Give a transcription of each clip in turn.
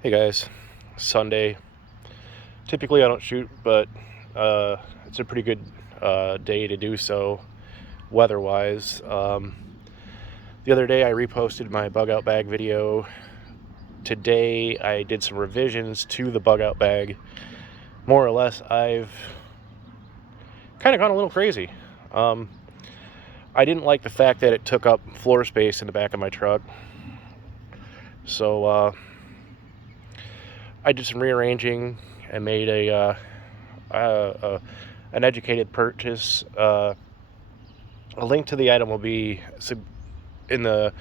Hey guys, Sunday. Typically I don't shoot, but it's a pretty good day to do so weather-wise. The other day I reposted my bug out bag video. Today I did some revisions to the bug out bag. More or less, I've kind of gone a little crazy. I didn't like the fact that it took up floor space in the back of my truck. So I did some rearranging and made an educated purchase. A link to the item will be in the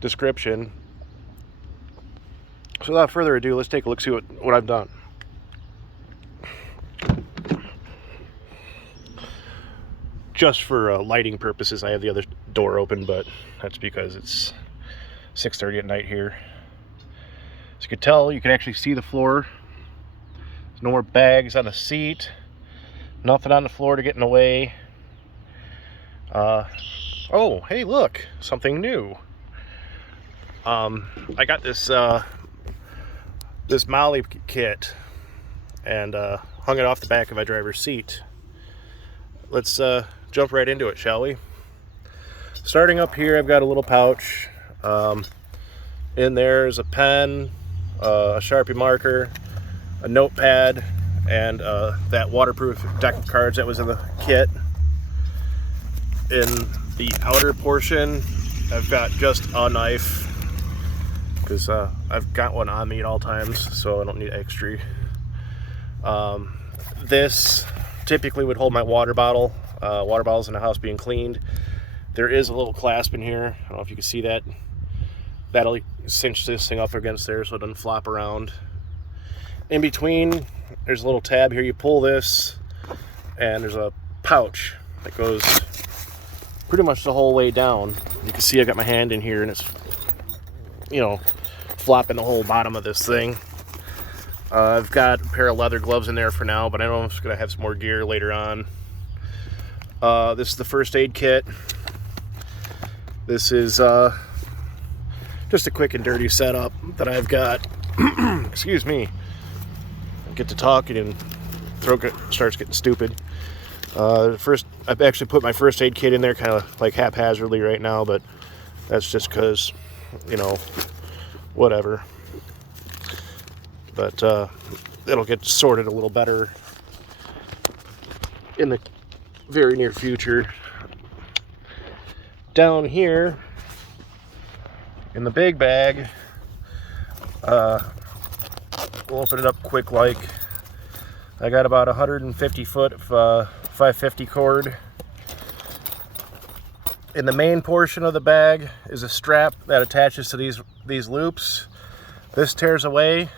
description. So without further ado, let's take a look, see what I've done. Just for lighting purposes, I have the other door open, but that's because it's 6:30 at night here. As you can tell, you can actually see the floor. There's no more bags on the seat. Nothing on the floor to get in the way. Oh, hey, look, something new. I got this this MOLLE kit and hung it off the back of my driver's seat. Let's jump right into it, shall we? Starting up here, I've got a little pouch. In there is a pen, a Sharpie marker, a notepad, and that waterproof deck of cards that was in the kit. In the outer portion, I've got just a knife, because I've got one on me at all times, so I don't need extra. This typically would hold my water bottle. Water bottles in the house being cleaned. There is a little clasp in here. I don't know if you can see that. That'll cinch this thing up against there so it doesn't flop around. In between, there's a little tab here. You pull this, and there's a pouch that goes pretty much the whole way down. You can see I got my hand in here, and it's, you know, flopping the whole bottom of this thing. I've got a pair of leather gloves in there for now, but I know I'm just going to have some more gear later on. This is the first aid kit. This is just a quick and dirty setup that I've got. Excuse me. I get to talking and throat starts getting stupid. First, I've actually put my first aid kit in there kind of like haphazardly right now, but that's just because, you know, whatever. But it'll get sorted a little better in the very near future. Down here in the big bag, we'll open it up quick like. I got about 150 foot of 550 cord. In the main portion of the bag is a strap that attaches to these loops. This tears away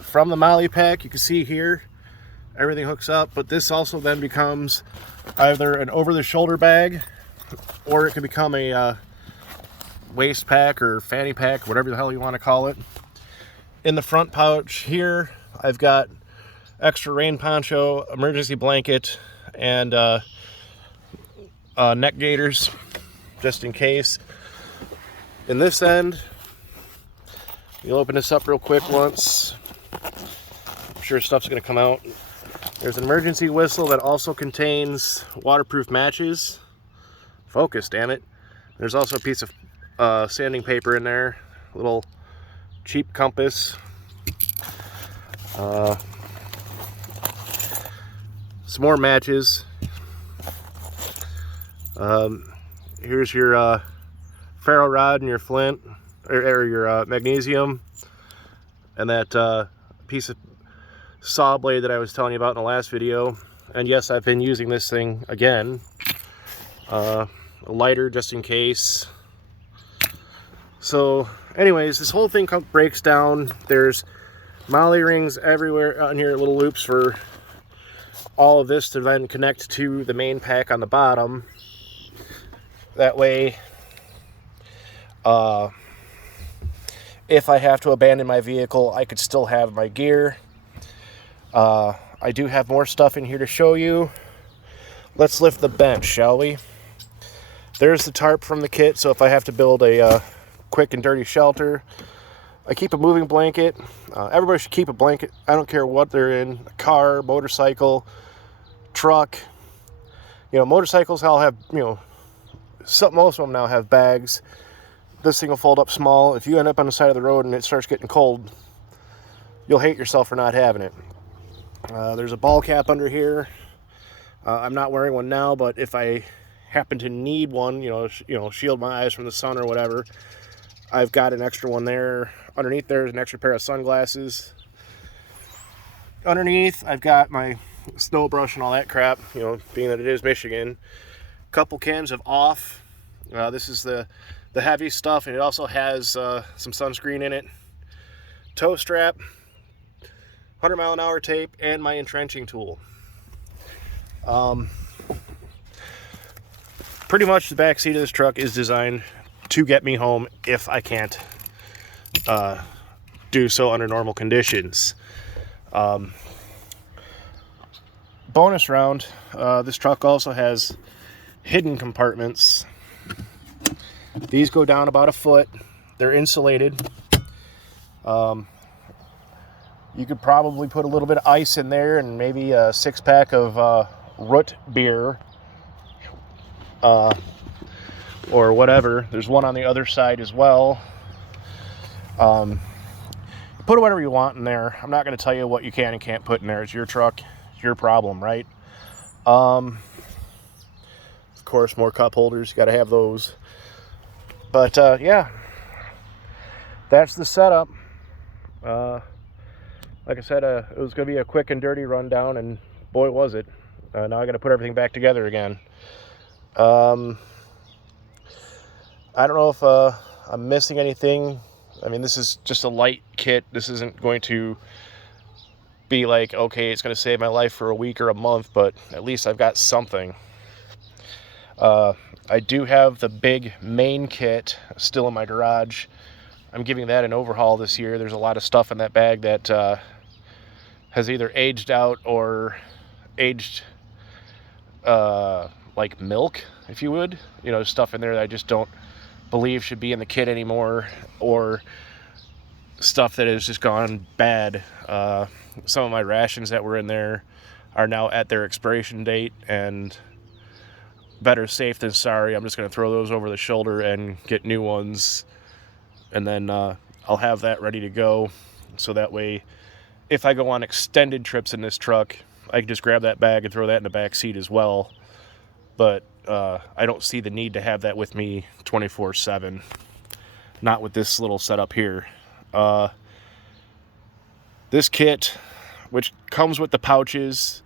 from the MOLLE pack. You can see here everything hooks up, but this also then becomes either an over-the-shoulder bag, or it can become a waist pack or fanny pack, whatever the hell you want to call it. In the front pouch here, I've got extra rain poncho, emergency blanket, and neck gaiters, just in case. In this end, you'll open this up real quick once. I'm sure stuff's going to come out. There's an emergency whistle that also contains waterproof matches. Focus, damn it. There's also a piece of sanding paper in there. A little cheap compass. Some more matches. Here's your ferro rod and your flint, or your magnesium, and that piece of saw blade that I was telling you about in the last video. And yes, I've been using this thing again. A lighter just in case. So anyways, this whole thing breaks down. There's MOLLE rings everywhere on here, little loops for all of this to then connect to the main pack on the bottom. That way, if I have to abandon my vehicle, I could still have my gear. I do have more stuff in here to show you. Let's lift the bench, shall we? There's the tarp from the kit, so if I have to build a quick and dirty shelter, I keep a moving blanket. Everybody should keep a blanket. I don't care what they're in, a car, motorcycle, truck. You know, motorcycles all have, you know, most of them now have bags. This thing will fold up small. If you end up on the side of the road and it starts getting cold, you'll hate yourself for not having it. There's a ball cap under here. I'm not wearing one now, but if I happen to need one, you know, shield my eyes from the sun or whatever, I've got an extra one there. Underneath there's an extra pair of sunglasses. Underneath, I've got my snow brush and all that crap, you know, being that it is Michigan. Couple cans of Off. This is the heavy stuff, and it also has some sunscreen in it. Toe strap, 100-mile-an-hour tape, and my entrenching tool. Pretty much the back seat of this truck is designed to get me home if I can't do so under normal conditions. Bonus round, this truck also has hidden compartments. These go down about a foot. They're insulated. You could probably put a little bit of ice in there and maybe a 6-pack of root beer or whatever. There's one on the other side as well. Put whatever you want in there. I'm not going to tell you what you can and can't put in there. It's your truck, it's your problem, right? Of course, more cup holders. You got to have those. But yeah, that's the setup. Like I said, it was going to be a quick and dirty rundown, and boy was it. Now I got to put everything back together again. I don't know if I'm missing anything. I mean, this is just a light kit. This isn't going to be like, okay, it's going to save my life for a week or a month, but at least I've got something. I do have the big main kit still in my garage. I'm giving that an overhaul this year. There's a lot of stuff in that bag that has either aged out or aged like milk, if you would. You know, stuff in there that I just don't believe should be in the kit anymore, or stuff that has just gone bad. Some of my rations that were in there are now at their expiration date, and better safe than sorry. I'm just going to throw those over the shoulder and get new ones, and then I'll have that ready to go, so that way if I go on extended trips in this truck, I can just grab that bag and throw that in the back seat as well. But I don't see the need to have that with me 24/7. Not with this little setup here. This kit, which comes with the pouches,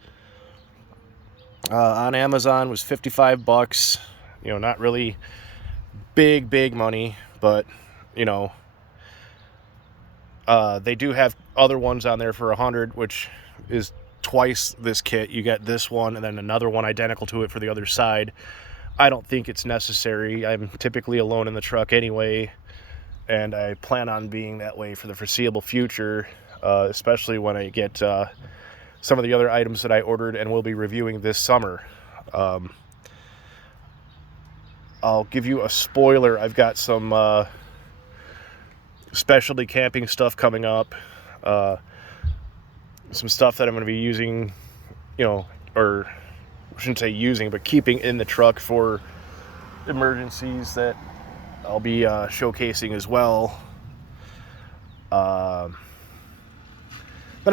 on Amazon was $55. You know, not really big money, but you know, they do have other ones on there for $100, which is twice this kit. You get this one and then another one identical to it for the other side. I don't think it's necessary. I'm typically alone in the truck anyway, and I plan on being that way for the foreseeable future, especially when I get some of the other items that I ordered and will be reviewing this summer. I'll give you a spoiler. I've got some specialty camping stuff coming up. Some stuff that I'm going to be using, you know, or I shouldn't say using, but keeping in the truck for emergencies that I'll be showcasing as well. Then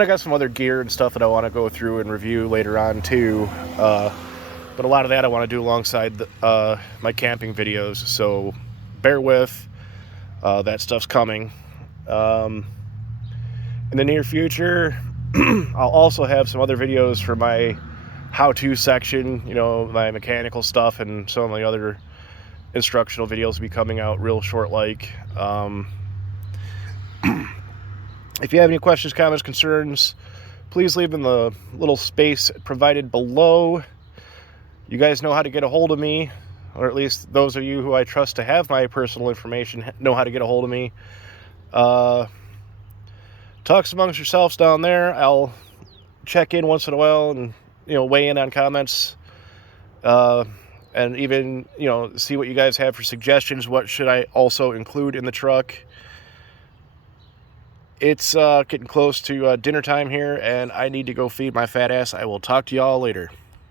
I got some other gear and stuff that I want to go through and review later on too. But a lot of that I want to do alongside my camping videos, so bear with. That stuff's coming. In the near future, I'll also have some other videos for my how-to section, you know, my mechanical stuff, and some of my other instructional videos will be coming out real short like. If you have any questions, comments, concerns, please leave in the little space provided below. You guys know how to get a hold of me, or at least those of you who I trust to have my personal information know how to get a hold of me. Talks amongst yourselves down there. I'll check in once in a while and, you know, weigh in on comments, and even, you know, see what you guys have for suggestions. What should I also include in the truck? it's getting close to dinner time here, and I need to go feed my fat ass. I will talk to y'all later.